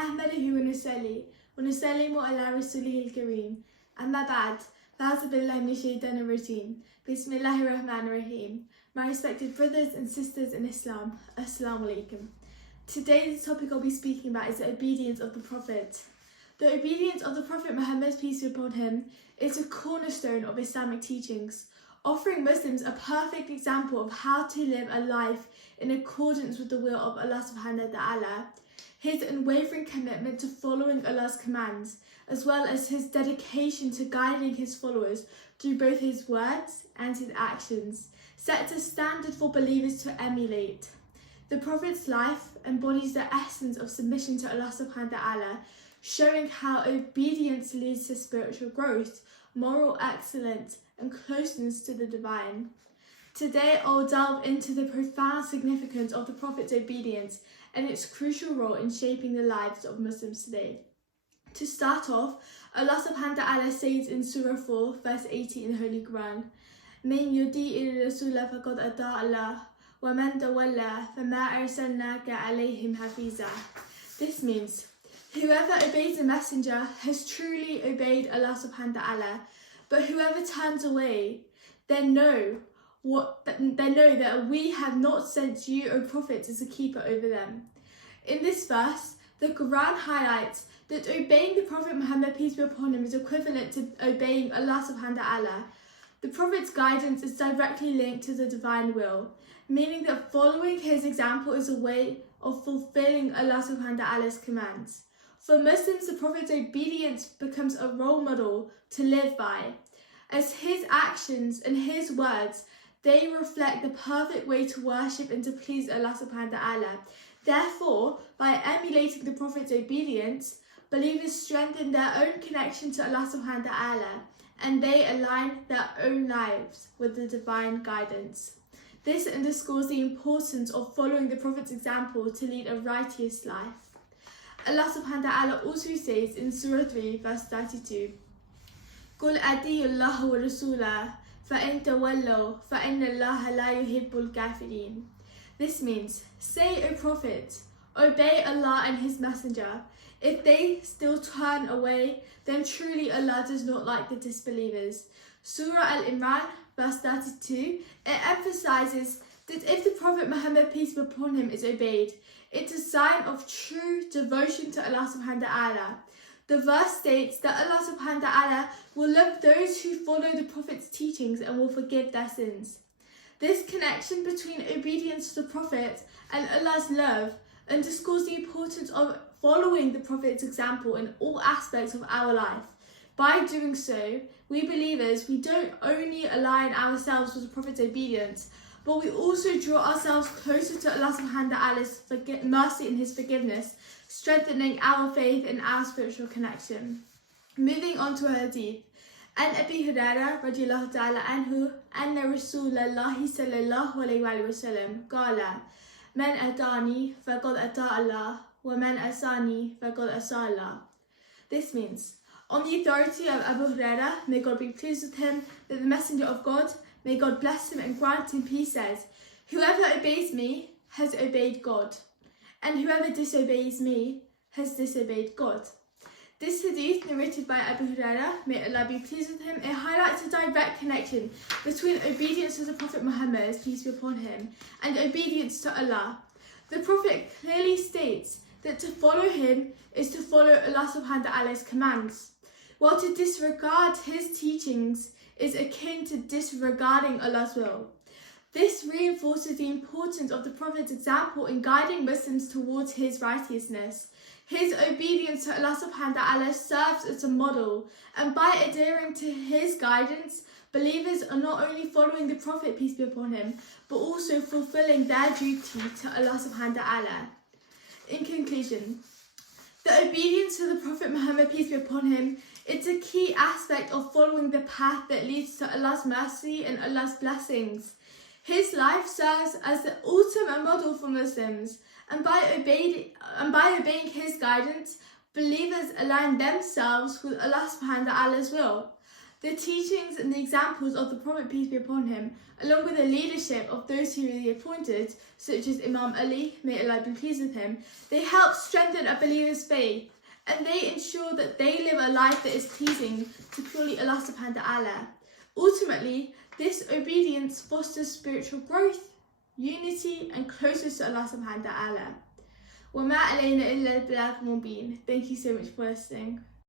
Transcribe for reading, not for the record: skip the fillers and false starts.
نحمده ونسلم على رسوله الكريم أما بعد فأعوذ بالله من الشيطان الرجيم بسم الله الرحمن الرحيم. My respected brothers and sisters in Islam, Assalamu alaikum. Today the topic I'll be speaking about is the obedience of the Prophet. The obedience of the Prophet Muhammad, peace be upon him, is a cornerstone of Islamic teachings, offering Muslims a perfect example of how to live a life in accordance with the will of Allah subhanahu wa ta'ala, his unwavering commitment to following Allah's commands, as well as his dedication to guiding his followers through both his words and his actions, sets a standard for believers to emulate. The Prophet's life embodies the essence of submission to Allah subhanahu wa ta'ala, showing how obedience leads to spiritual growth, moral excellence, and closeness to the divine. Today I'll delve into the profound significance of the Prophet's obedience and its crucial role in shaping the lives of Muslims today. To start off, Allah subhanahu wa ta'ala says in Surah 4 verse 80 in the Holy Quran, مَنْ يُطِيعِ الرَّسُولَ فَقَدْ أَطَاعَ اللَّهَ وَمَنْ تَوَلَّى فَمَا أَرْسَلْنَاكَ عَلَيْهِمْ حَفِيظًا. This means, whoever obeys the messenger has truly obeyed Allah subhanahu wa ta'ala, but whoever turns away, then know that we have not sent you, O Prophet, as a keeper over them. In this verse, the Quran highlights that obeying the Prophet Muhammad, peace be upon him, is equivalent to obeying Allah subhanahu wa ta'ala. The Prophet's guidance is directly linked to the divine will, meaning that following his example is a way of fulfilling Allah subhanahu wa ta'ala's commands. For Muslims, the Prophet's obedience becomes a role model to live by, as his actions and his words, they reflect the perfect way to worship and to please Allah subhanahu wa ta'ala. Therefore, by emulating the Prophet's obedience, believers strengthen their own connection to Allah subhanahu wa ta'ala, and they align their own lives with the divine guidance. This underscores the importance of following the Prophet's example to lead a righteous life. Allah subhanahu wa ta'ala also says in Surah 3 verse 32, قُلْ أَطِيعُوا اللَّهَ وَرَسُولَهُ فَإِن تَوَلَّوْا فَإِنَّ اللَّهَ لَا يُحِبُّ الْكَافِرِينَ. This means, say, O Prophet, obey Allah and his messenger. If they still turn away, then truly Allah does not like the disbelievers. Surah Al-Imran verse 32, it emphasizes that if the Prophet Muhammad, peace be upon him, is obeyed, it's a sign of true devotion to Allah subhanahu wa ta'ala. The verse states that Allah subhanahu wa ta'ala will love those who follow the Prophet's teachings and will forgive their sins. This connection between obedience to the Prophet and Allah's love underscores the importance of following the Prophet's example in all aspects of our life. By doing so, we believers, we don't only align ourselves with the Prophet's obedience, but we also draw ourselves closer to Allah subhanahu wa ta'ala's mercy and his forgiveness, strengthening our faith and our spiritual connection. Moving on to a hadith. عن أبي هريرة رضي الله تعالى عنه أن رسول الله صلى الله عليه وسلم قال من أطاعني فقد أطاع الله ومن عصاني فقد عصى الله. This means, on the authority of Abu Hurairah, may God be pleased with him, that the Messenger of God, may God bless him and grant him peace, says, whoever obeys me has obeyed God, and whoever disobeys me has disobeyed God. This hadith, narrated by Abu Hurairah, may Allah be pleased with him, it highlights a direct connection between obedience to the Prophet Muhammad, peace be upon him, and obedience to Allah. The Prophet clearly states that to follow him is to follow Allah subhanahu wa ta'ala's commands, while to disregard his teachings is akin to disregarding Allah's will. This reinforces the importance of the Prophet's example in guiding Muslims towards his righteousness. His obedience to Allah subhanahu wa ta'ala serves as a model, and by adhering to his guidance, believers are not only following the Prophet, peace be upon him, but also fulfilling their duty to Allah subhanahu wa ta'ala. In conclusion, the obedience to the Prophet Muhammad, peace be upon him, it's a key aspect of following the path that leads to Allah's mercy and Allah's blessings. His life serves as the ultimate model for Muslims, and by obeying his guidance, believers align themselves with Allah subhanahu wa ta'ala's will. The teachings and the examples of the Prophet, peace be upon him, along with the leadership of those who he appointed, such as Imam Ali, may Allah be pleased with him, they help strengthen a believer's faith, and they ensure that they live a life that is pleasing to purely Allah subhanahu wa ta'ala. Ultimately, this obedience fosters spiritual growth, unity, and closeness to Allah subhanahu wa ta'ala. وَمَا عَلَيْنَا إِلَّا الْبَلَاغُ الْمُبِينُ. Thank you so much for listening.